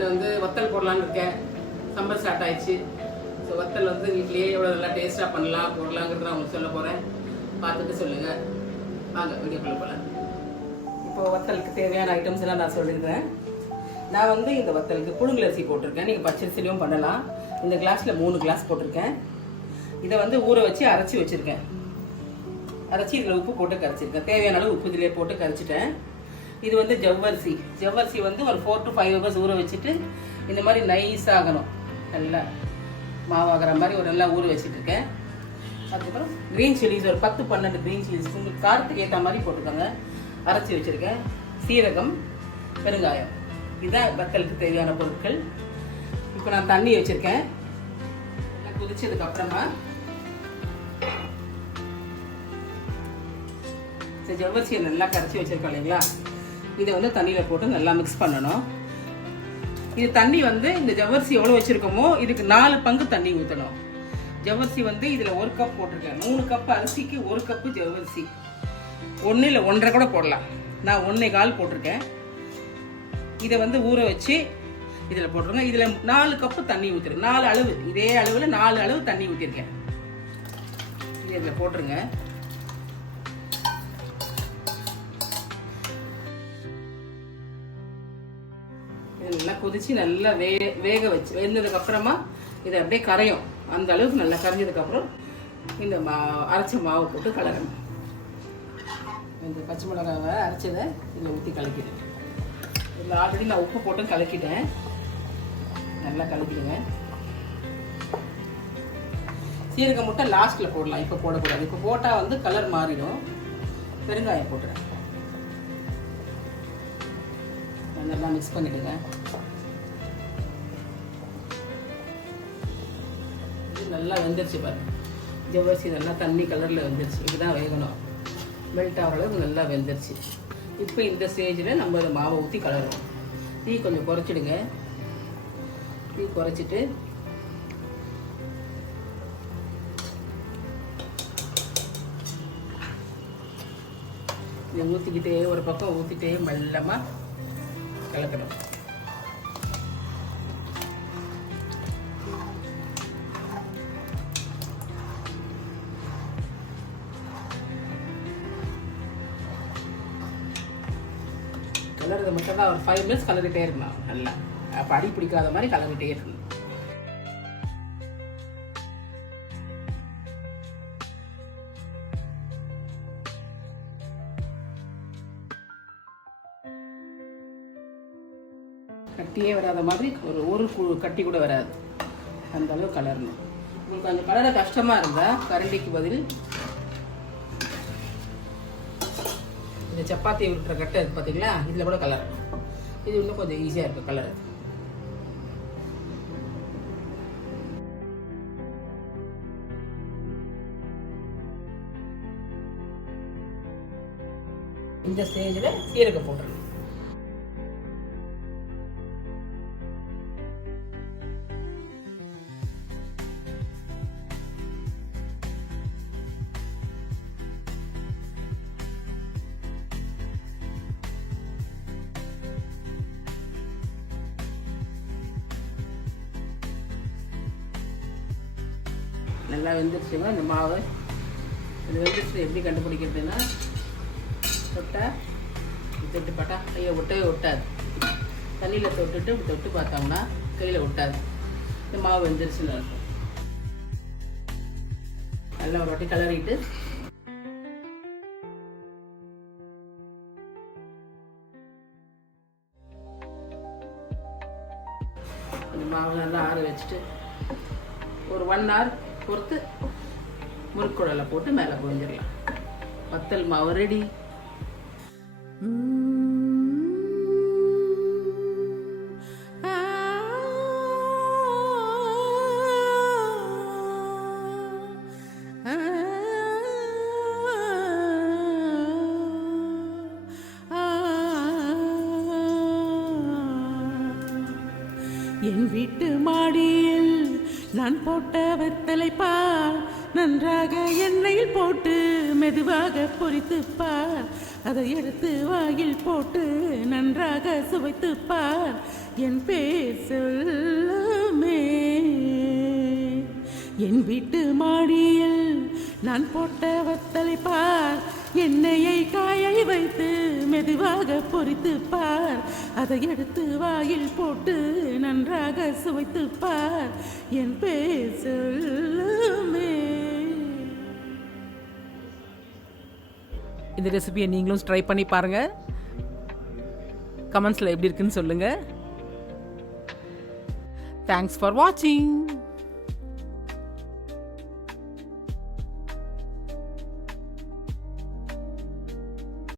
நான் வந்து வத்தல் போடலான்னு இருக்கேன். சம்மர் ஸ்டார்ட் ஆயிடுச்சு. ஸோ வத்தல் வந்து வீட்லேயே எவ்வளோ நல்லா டேஸ்ட்டாக பண்ணலாம் போடலாங்கிறத நான் உங்களுக்கு சொல்ல போகிறேன். பார்த்துட்டு சொல்லுங்கள். வாங்க வீடியோக்குள்ளே போகலாம். இப்போது வத்தலுக்கு தேவையான ஐட்டம்ஸ் எல்லாம் நான் சொல்லிடுறேன். நான் வந்து இந்த வத்தலுக்கு புழுங்கலரிசி போட்டிருக்கேன். நீங்கள் பச்சரிசிலையும் பண்ணலாம். இந்த கிளாஸில் 3 கிளாஸ் போட்டிருக்கேன். இதை வந்து ஊற வச்சு அரைச்சி வச்சுருக்கேன். அரைச்சி இதில் உப்பு போட்டு கரைச்சிருக்கேன். தேவையான அளவு உப்பு இதிலே போட்டு கரைச்சிட்டேன். இது வந்து ஜவ்வரிசி. ஜவ்வரிசி வந்து ஒரு 4 to 5 hours ஊற வச்சுட்டு இந்த மாதிரி நைஸ் ஆகணும். நல்லா மாவாகிற மாதிரி ஒரு நல்லா ஊற வச்சுட்ருக்கேன். அதுக்கப்புறம் க்ரீன் சில்லிஸ் ஒரு 10-12 க்ரீன் சில்லிஸ் உங்களுக்கு காரத்துக்கு ஏற்ற மாதிரி போட்டுக்கோங்க. அரைச்சி வச்சுருக்கேன். சீரகம், பெருங்காயம், இதுதான் வத்தலுக்கு தேவையான பொருட்கள். இப்போ நான் தண்ணி வச்சுருக்கேன். நல்லா கொதிச்சதுக்கப்புறமா ஜவ்வரிசியை நல்லா கரைச்சி வச்சுருக்கோம் இல்லைங்களா, இதை வந்து தண்ணியில் போட்டு நல்லா மிக்ஸ் பண்ணணும். இது தண்ணி வந்து இந்த ஜவ்வரிசி எவ்வளோ வச்சுருக்கோமோ இதுக்கு 4 பங்கு தண்ணி ஊற்றணும். ஜவ்வரிசி வந்து இதில் 1 கப் போட்டிருக்கேன். 3 கப் அரிசிக்கு 1 கப்பு ஜவ்வரிசி. 1 இல்லை 1.5 கூட போடலாம். நான் 1.25 போட்டிருக்கேன். இதை வந்து ஊற வச்சு இதில் போட்டுருங்க. இதில் 4 கப்பு தண்ணி ஊற்றிருக்கேன். 4 அளவு, இதே அளவில் 4 அளவு தண்ணி ஊற்றிருக்கேன். இது இதில் போட்டுருங்க. நல்லா கொதிச்சு நல்லா வேக வச்சு வெந்ததுக்கப்புறமா இதை அப்படியே கரையும். அந்த அளவுக்கு நல்லா கரைஞ்சதுக்கப்புறம் இந்த அரைச்ச மாவு போட்டு கலரணும். இந்த பச்சை மிளகாவை அரைச்சதை இதில் ஊற்றி கலக்கிடுங்க. இதில் ஆல்ரெடி நான் உப்பு போட்டு கலக்கிட்டேன். நல்லா கலக்கிடுங்க. சீரகம் மட்டும் லாஸ்ட்டில் போடலாம், இப்போ போடக்கூடாது. இப்போ போட்டால் வந்து கலர் மாறிடும். பெருங்காயம் போட்டுறேன். நல்லா மிக்ஸ் பண்ணிடுங்க. இது நல்லா வெந்துருச்சு பாருங்க. ஜவ்வரிசி நல்லா தண்ணி கலரில் வெந்துருச்சு. இதுதான் வேகணும். மெல்ட் ஆகிற அளவுக்கு நல்லா வெந்துருச்சு. இப்போ இந்த ஸ்டேஜில் நம்ம அதை மாவை ஊற்றி கலருவோம். தீ கொஞ்சம் குறைச்சிடுங்க. தீ குறைச்சிட்டு இதை ஊற்றிக்கிட்டே ஒரு பக்கம் ஊற்றிட்டே மெல்லமாக கலக்கணும். கலர்றது மட்டும் தான் ஒரு 5 minutes கலரிட்டே இருக்கணும். நல்லா அப்போ அடி பிடிக்காத மாதிரி கலரிட்டே இருக்கணும். கட்டியே வராத மாதிரி ஒரு கட்டி கூட வராது. அந்த அளவு கலரணும். உங்களுக்கு கொஞ்சம் கலர கஷ்டமாக இருந்தால் கரண்டிக்கு பதில் இந்த சப்பாத்தி விட்டுற கட்டை இருக்குது பார்த்தீங்களா, இதில் கூட கலர். இது இன்னும் கொஞ்சம் ஈஸியாக இருக்கும் கலர். இந்த ஸ்டேஜில் சீரகம் போட்டுருணும். நல்லா வெந்துருச்சுங்க. இந்த மாவு இது வெந்துருச்சு எப்படி கண்டுபிடிக்கிறதுன்னா, தொட்டு பார்த்தா கையை ஒட்டவே ஒட்டாது. தண்ணியில் தொட்டுட்டு தொட்டு பார்த்தோம்னா கையில் ஒட்டாது. இந்த மாவு வெந்துருச்சுன்னு இருக்கும். நல்லா ஒரு வாட்டி கலரிட்டு இந்த மாவு நல்லா ஆற வச்சுட்டு ஒரு 1 hour பொறுத்து முறுக்குடலை போட்டு மேலே பொழிஞ்சிடலாம். வத்தல் மாவு ரெடி. என் வீட்டு மாடியில் நான் போட்ட வெத்தலை பால் நன்றாக எண்ணெயில் போட்டு மெதுவாக பொரித்துப் பார், அதை எடுத்து வாயில் போட்டு நன்றாக சுவைத்துப் பார், என் பேர் சொல்லுமே. என் வீட்டு மாடியில் நான் போட்ட வத்தலை பார், எண்ணெயை காய வைத்து மெதுவாக பொரித்துப் பார், அதை எடுத்து வாயில் போட்டு நன்றாக சுவைத்துப் பார், என் பேர் சொல்லுமே. இந்த ரெசிபியை நீங்களும் ட்ரை பண்ணி பாருங்க. கமெண்ட்ஸில் எப்படி இருக்குன்னு சொல்லுங்க. தேங்க்ஸ் ஃபார் வாட்சிங்.